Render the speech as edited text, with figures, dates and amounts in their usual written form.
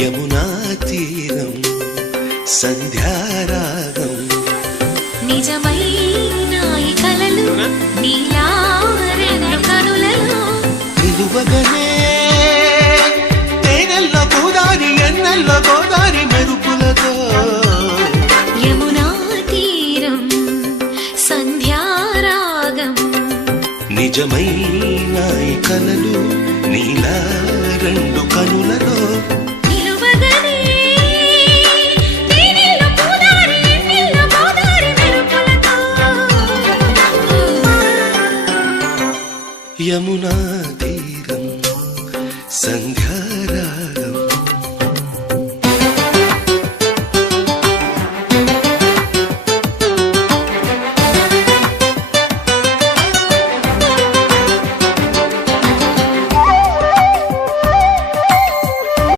యమునా తీరం సంధ్యారాగం నిజమైన ఈ కలలు నీలా రెండు కనులలో నిలువగనే తేనెల్లో గోదారి ఎన్నెల్లో గోదారి మెరుపులతో యమునా తీరం సంధ్యారాగం నిజమైన ఈ కలలు నీలా రెండు కనులలో యమునా